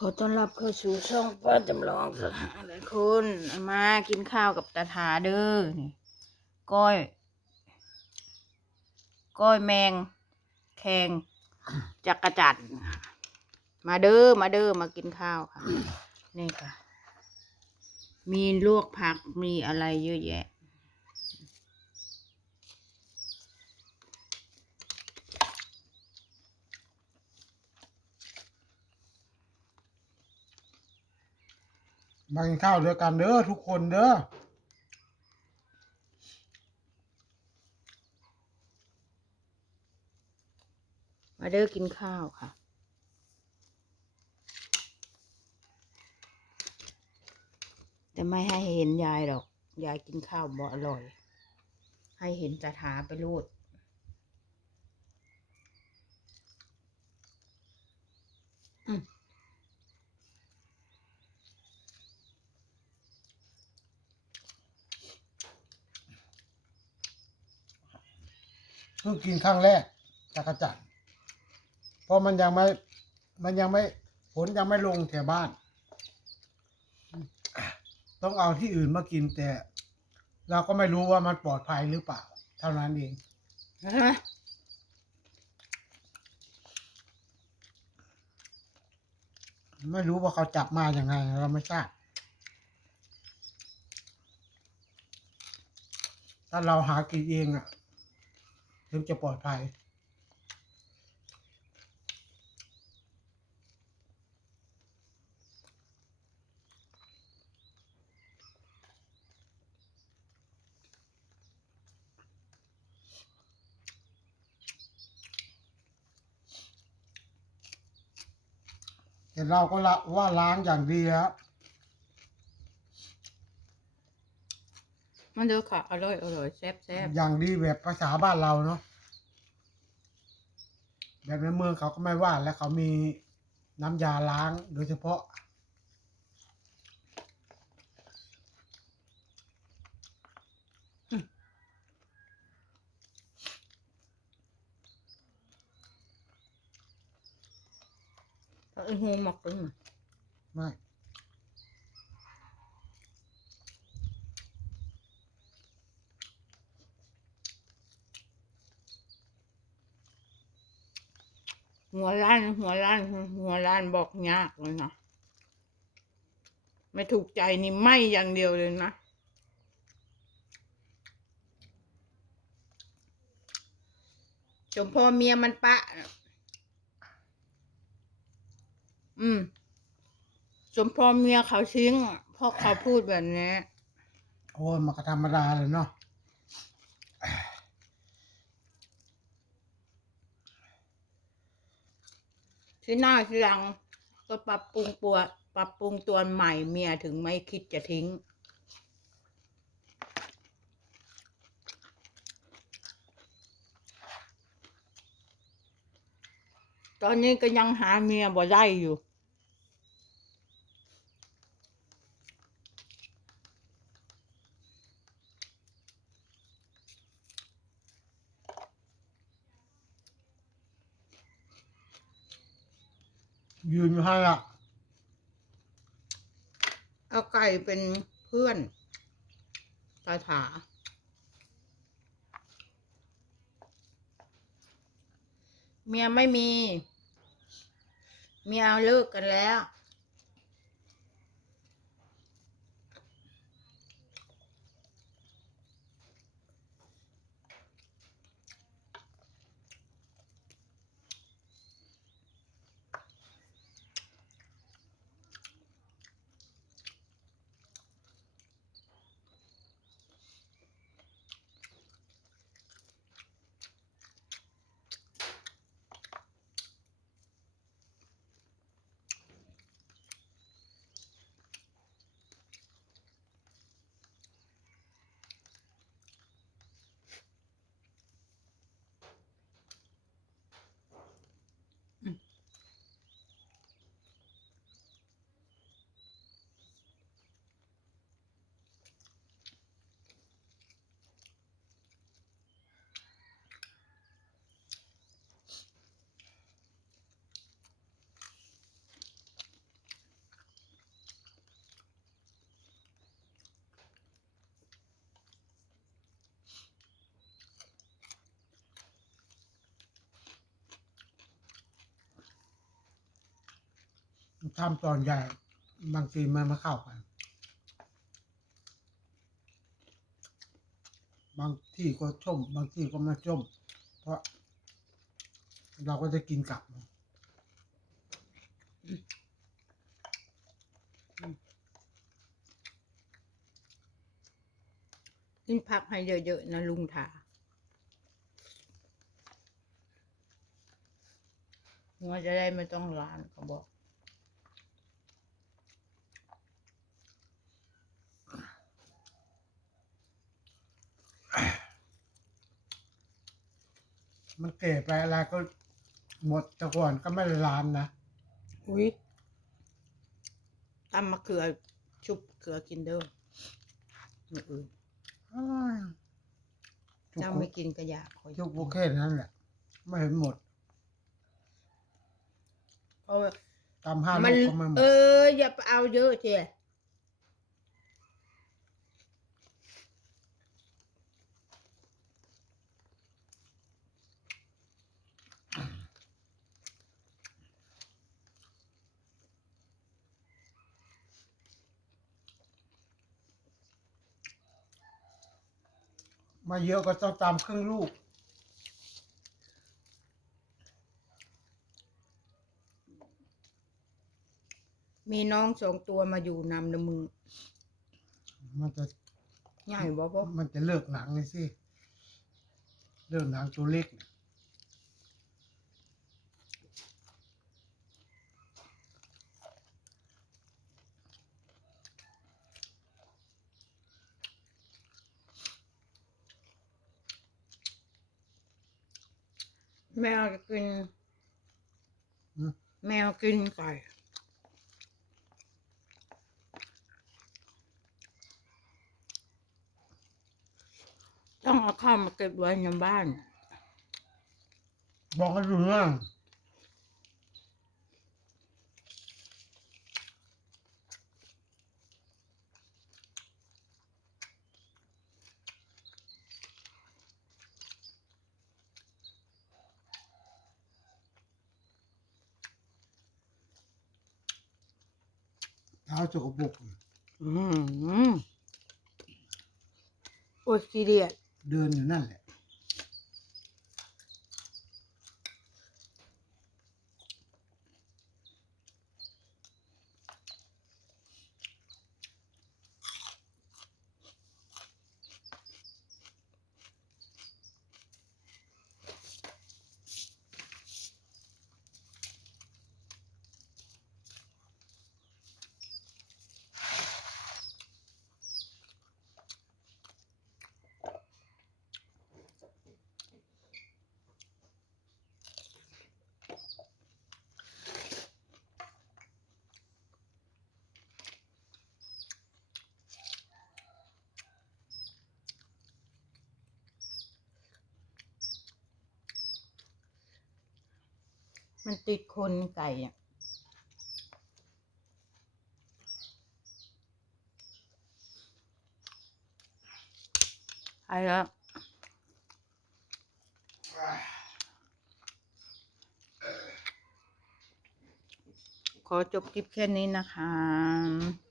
ขอต้อนรับเข้าสู่ช่องป้าจำลองสถานคุณมากินข้าวกับตาถาเด้อนี่ก้อย ก้อยแมง แขงจักระจัด มาเด้อมาเด้อมากินข้าวค่ะ นี่ค่ะ มีลวกผักมีอะไรเยอะแยะ มากินข้าวด้วยกันเด้อทุกคนเด้อมาเด้อกินข้าวค่ะ แต่ไม่ให้เห็นยายหรอก ยายกินข้าวบ่อร่อย ให้เห็นจะถาไปรูด พิ่งกินครั้งแรกจักรจันทร์เพราะมันยังไม่ มันยังไม่ฝนยังไม่ลงแถวบ้าน ต้องเอาที่อื่นมากินแต่ เราก็ไม่รู้ว่ามันปลอดภัยหรือเปล่า เท่านั้นเองฮะไม่รู้ว่าเขาจับมาอย่างไง เราไม่ทราบถ้าเราหากินเองอะ ถึงจะปลอดภัยแต่เราก็ละว่าล้างอย่างดีครับ มันเด้อค่ะอร่อยอร่อยแซ่บแซ่บ อย่างดีแบบภาษาบ้านเราเนาะ แบบในเมืองเขาก็ไม่ว่า แล้วเขามีน้ำยาล้างโดยเฉพาะเอาไอ้หูหมกตึงมาไม่ หัวล้านหัวล้านหัวล้านบอกยากเลยนะไม่ถูกใจนี่ไม่อย่างเดียวเลยนะจมพ่อเมียมันปะ อืมจมพ่อเมียเขาทิ้งเพราะเขาพูดแบบนี้ โอ้ยมันก็ธรรมดาเลยเนาะ ที่หน้าที่หลังก็ปรับปรุงตัวปรับปรุงตัวใหม่เมียถึงไม่คิดจะทิ้ง ตอนนี้ก็ยังหาเมียบ่ได้อยู่ ยืนอยู่ให้ละเอาไก่เป็นเพื่อนตาถาเมียไม่มี เมียเลิกกันแล้ว ทำตอนใหญ่ บางทีมันม่เข้ากัน บางที่ก็ชม บางที่ก็ไม่ชม เพราะ เราก็จะกินกลับกินผักให้เยอะๆนะลุงถาหัวจะได้ไม่ต้องล้านเขาบอก มันเก่ไปอะไรก็หมดแต่ก่อนก็ไม่ได้ร้านนะอุ้ยตำมะเขือชุบเขือกินเด้อมืออื่นอ้ายจุกเจ้าไม่กินก็อยากคอยจุกโอเคนั่นแหละ ไม่เห็นหมดเพราะว่าตามห้ามัลูนกก็ไม่หมเอดออย่าไปเอาเยอะเชี มาเยอะก็ต้องตามครึ่งลูก มีน้องสองตัวมาอยู่นำนะมึงมันจะใหญ่บ่พ่อมันจะเลิกหนังเลยสิ เลิกหนังตัวเล็กน่ะ แมวจะกินอืมแมวกินไก่ต้องเอาข้าวมาเก็บไว้ในบ้าน บอกให้ดูเรื่ องเท้าสกปรกอืมโอ้ยซีเรียสเดินอยู่นั่นแหละ มันติดคนไก่อะไอ้ละขอจบคลิปแค่นี้นะคะ